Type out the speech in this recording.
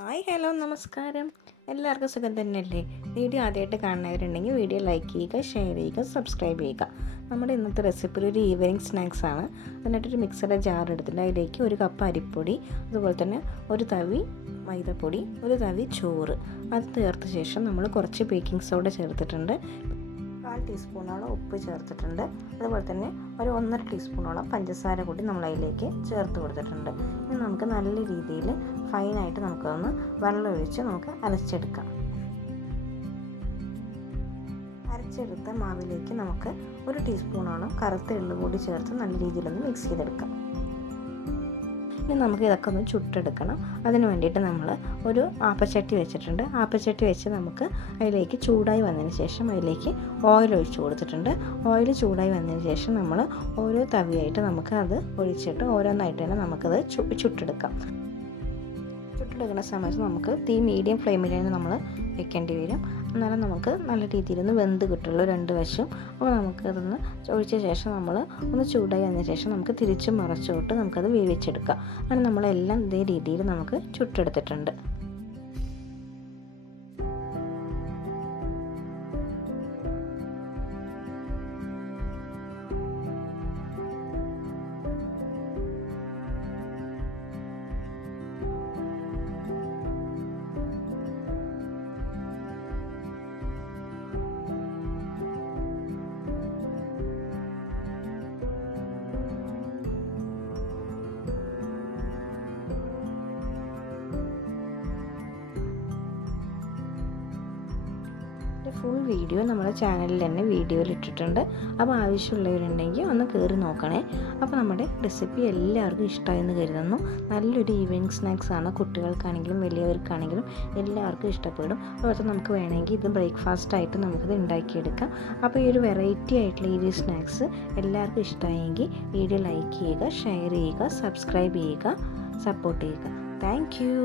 Hi hello നമസ്കാരം. എല്ലാവർക്കും സുഖം തന്നെയല്ലേ? വീഡിയോ ആദ്യമായിട്ട് കാണുന്നവരുണ്ടെങ്കിൽ വീഡിയോ ലൈക്ക് ചെയ്യുക, ഷെയർ ചെയ്യുക, സബ്സ്ക്രൈബ് ചെയ്യുക. നമ്മുടെ ഇന്നത്തെ റെസിപ്പി ഒരു ഈവനിങ് സ്നാക്സ് ആണ്. അതിനായിട്ടൊരു മിക്സറുടെ ജാർ എടുത്തിട്ട് അതിലേക്ക് ഒരു കപ്പ് അരിപ്പൊടി, അതുപോലെ തന്നെ ഒരു തവി മൈദപ്പൊടി, ഒരു തവി ചോറ് അത് ചേർത്ത ശേഷം നമ്മൾ കുറച്ച് ബേക്കിംഗ് സോഡ ചേർത്തിട്ടുണ്ട്, 1/4 ടീസ്പൂണോളം ഉപ്പ് ചേർത്തിട്ടുണ്ട്, അതുപോലെ തന്നെ ഒരു 1.5 ടീസ്പൂണോളം പഞ്ചസാര കൂടി നമ്മൾ അതിലേക്ക് ചേർത്ത് കൊടുത്തിട്ടുണ്ട്. ഇനി നമുക്ക് നല്ല രീതിയിൽ ഫൈനായിട്ട് നമുക്കൊന്ന് വെള്ളം ഒഴിച്ച് നമുക്ക് അരച്ചെടുക്കാം. അരച്ചെടുത്ത മാവിലേക്ക് നമുക്ക് 1 ടീസ്പൂണോളം കറുത്ത എള്ള് കൂടി ചേർത്ത് നല്ല രീതിയിലൊന്ന് മിക്സ് ചെയ്തെടുക്കാം. ഇനി നമുക്ക് ഇതൊക്കെ ഒന്ന് ചുട്ടെടുക്കണം. അതിന് വേണ്ടിയിട്ട് നമ്മൾ ഒരു ആപ്പച്ചട്ടി വെച്ചിട്ടുണ്ട്. ആപ്പച്ചട്ടി വെച്ച് നമുക്ക് അതിലേക്ക് ചൂടായി വന്നതിന് ശേഷം അതിലേക്ക് ഓയിൽ ഒഴിച്ച് കൊടുത്തിട്ടുണ്ട്. ഓയിൽ ചൂടായി വന്നതിന് ശേഷം നമ്മൾ ഓരോ തവിയായിട്ട് നമുക്ക് അത് ഒഴിച്ചിട്ട് ഓരോന്നായിട്ട് തന്നെ നമുക്കത് ചുട്ടെടുക്കാം. ചുട്ടെടുക്കുന്ന സമയത്ത് നമുക്ക് തീ മീഡിയം ഫ്ലെയിമിൽ തന്നെ നമ്മൾ വെക്കേണ്ടി വരും. എന്നാലും നമുക്ക് നല്ല രീതിയിലൊന്ന് വെന്ത് കിട്ടുള്ളൂ രണ്ട് വശം. അപ്പോൾ നമുക്കതൊന്ന് ഒഴിച്ച ശേഷം നമ്മൾ ഒന്ന് ചൂടായി വന്നതിന് ശേഷം നമുക്ക് തിരിച്ചും മറച്ചോട്ട് നമുക്കത് വേവിച്ചെടുക്കാം. അങ്ങനെ നമ്മളെല്ലാം ഇതേ രീതിയിൽ നമുക്ക് ചുട്ടെടുത്തിട്ടുണ്ട്. ഫുൾ വീഡിയോ നമ്മുടെ ചാനലിൽ തന്നെ വീഡിയോയിൽ ഇട്ടിട്ടുണ്ട്. അപ്പോൾ ആവശ്യമുള്ളവരുണ്ടെങ്കിൽ ഒന്ന് കയറി നോക്കണേ. അപ്പോൾ നമ്മുടെ റെസിപ്പി എല്ലാവർക്കും ഇഷ്ടമായെന്ന് കരുതുന്നു. നല്ലൊരു ഈവനിങ് സ്നാക്സ് ആണ്. കുട്ടികൾക്കാണെങ്കിലും വലിയവർക്കാണെങ്കിലും എല്ലാവർക്കും ഇഷ്ടപ്പെടും. അതുപോലെ നമുക്ക് വേണമെങ്കിൽ ഇത് ബ്രേക്ക്ഫാസ്റ്റായിട്ട് നമുക്കിത് ഉണ്ടാക്കിയെടുക്കാം. അപ്പോൾ ഈ ഒരു വെറൈറ്റി ആയിട്ടുള്ള ഈ സ്നാക്സ് എല്ലാവർക്കും ഇഷ്ടമായെങ്കിൽ വീഡിയോ ലൈക്ക് ചെയ്യുക, ഷെയർ ചെയ്യുക, സബ്സ്ക്രൈബ് ചെയ്യുക, സപ്പോർട്ട് ചെയ്യുക. Thank you.